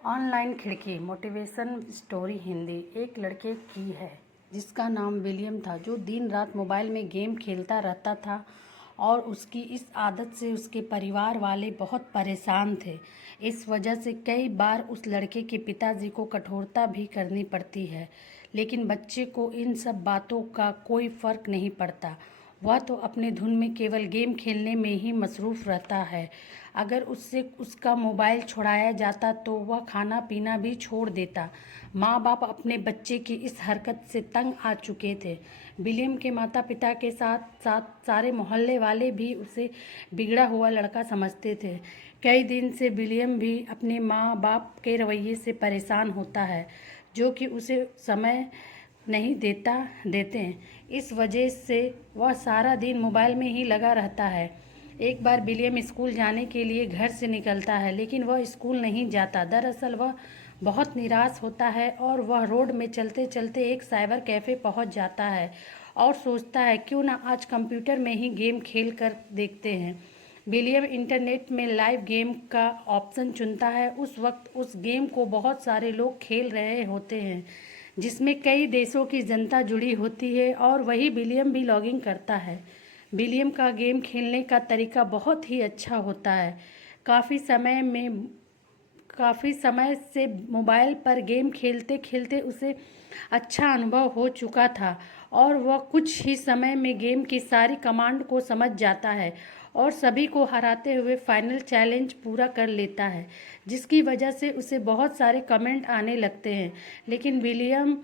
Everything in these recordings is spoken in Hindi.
ऑनलाइन खिड़की मोटिवेशन स्टोरी हिंदी। एक लड़के की है जिसका नाम विलियम था, जो दिन रात मोबाइल में गेम खेलता रहता था और उसकी इस आदत से उसके परिवार वाले बहुत परेशान थे। इस वजह से कई बार उस लड़के के पिताजी को कठोरता भी करनी पड़ती है, लेकिन बच्चे को इन सब बातों का कोई फ़र्क नहीं पड़ता। वह तो अपने धुन में केवल गेम खेलने में ही मसरूफ़ रहता है। अगर उससे उसका मोबाइल छुड़ाया जाता तो वह खाना पीना भी छोड़ देता। माँ बाप अपने बच्चे की इस हरकत से तंग आ चुके थे। विलियम के माता पिता के साथ साथ सारे मोहल्ले वाले भी उसे बिगड़ा हुआ लड़का समझते थे। कई दिन से विलियम भी अपने माँ बाप के रवैये से परेशान होता है, जो कि उसे समय नहीं देते हैं। इस वजह से वह सारा दिन मोबाइल में ही लगा रहता है। एक बार विलियम स्कूल जाने के लिए घर से निकलता है, लेकिन वह स्कूल नहीं जाता। दरअसल वह बहुत निराश होता है और वह रोड में चलते चलते एक साइबर कैफ़े पहुंच जाता है और सोचता है क्यों ना आज कंप्यूटर में ही गेम खेल कर देखते हैं। विलियम इंटरनेट में लाइव गेम का ऑप्शन चुनता है। उस वक्त उस गेम को बहुत सारे लोग खेल रहे होते हैं, जिसमें कई देशों की जनता जुड़ी होती है और वही विलियम भी लॉगिन करता है। विलियम का गेम खेलने का तरीका बहुत ही अच्छा होता है। काफ़ी समय से मोबाइल पर गेम खेलते खेलते उसे अच्छा अनुभव हो चुका था और वह कुछ ही समय में गेम की सारी कमांड को समझ जाता है और सभी को हराते हुए फाइनल चैलेंज पूरा कर लेता है, जिसकी वजह से उसे बहुत सारे कमेंट आने लगते हैं। लेकिन विलियम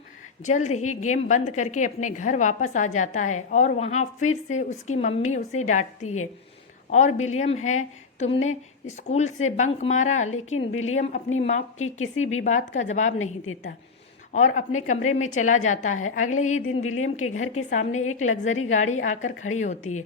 जल्द ही गेम बंद करके अपने घर वापस आ जाता है और वहाँ फिर से उसकी मम्मी उसे डांटती है और विलियम है, तुमने स्कूल से बंक मारा। लेकिन विलियम अपनी माँ की किसी भी बात का जवाब नहीं देता और अपने कमरे में चला जाता है। अगले ही दिन विलियम के घर के सामने एक लग्जरी गाड़ी आकर खड़ी होती है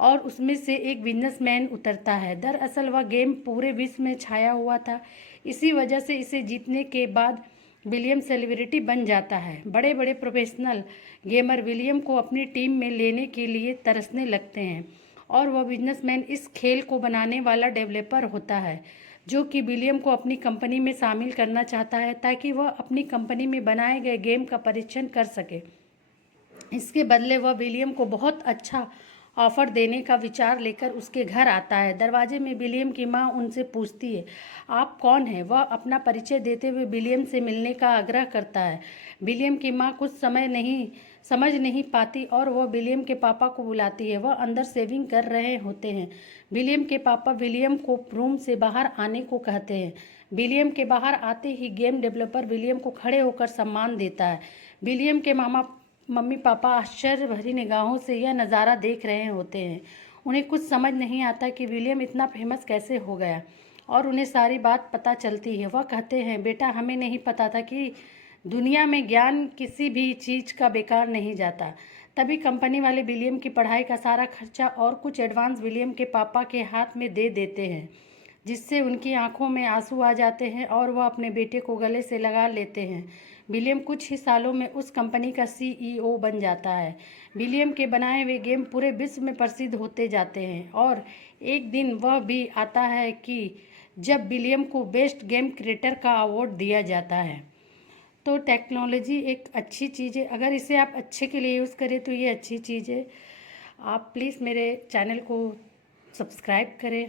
और उसमें से एक बिजनेसमैन उतरता है। दरअसल वह गेम पूरे विश्व में छाया हुआ था। इसी वजह से इसे जीतने के बाद विलियम सेलिब्रिटी बन जाता है। बड़े बड़े प्रोफेशनल गेमर विलियम को अपनी टीम में लेने के लिए तरसने लगते हैं और वह बिजनेसमैन इस खेल को बनाने वाला डेवलपर होता है, जो कि विलियम को अपनी कंपनी में शामिल करना चाहता है ताकि वह अपनी कंपनी में बनाए गए गेम का परीक्षण कर सके। इसके बदले वह विलियम को बहुत अच्छा ऑफर देने का विचार लेकर उसके घर आता है। दरवाजे में विलियम की मां उनसे पूछती है, आप कौन हैं? वह अपना परिचय देते हुए विलियम से मिलने का आग्रह करता है। विलियम की मां कुछ समझ नहीं पाती और वह विलियम के पापा को बुलाती है। वह अंदर शेविंग कर रहे होते हैं। विलियम के पापा विलियम को रूम से बाहर आने को कहते हैं। विलियम के बाहर आते ही गेम डेवलपर विलियम को खड़े होकर सम्मान देता है। विलियम के मम्मी पापा आश्चर्य भरी निगाहों से यह नज़ारा देख रहे होते हैं। उन्हें कुछ समझ नहीं आता कि विलियम इतना फेमस कैसे हो गया और उन्हें सारी बात पता चलती है। वह कहते हैं, बेटा, हमें नहीं पता था कि दुनिया में ज्ञान किसी भी चीज़ का बेकार नहीं जाता। तभी कंपनी वाले विलियम की पढ़ाई का सारा खर्चा और कुछ एडवांस विलियम के पापा के हाथ में दे देते हैं, जिससे उनकी आंखों में आंसू आ जाते हैं और वह अपने बेटे को गले से लगा लेते हैं। विलियम कुछ ही सालों में उस कंपनी का सीईओ बन जाता है। विलियम के बनाए हुए गेम पूरे विश्व में प्रसिद्ध होते जाते हैं और एक दिन वह भी आता है कि जब विलियम को बेस्ट गेम क्रिएटर का अवार्ड दिया जाता है। तो टेक्नोलॉजी एक अच्छी चीज़ है, अगर इसे आप अच्छे के लिए यूज़ करें तो ये अच्छी चीज़ है। आप प्लीज़ मेरे चैनल को सब्सक्राइब करें।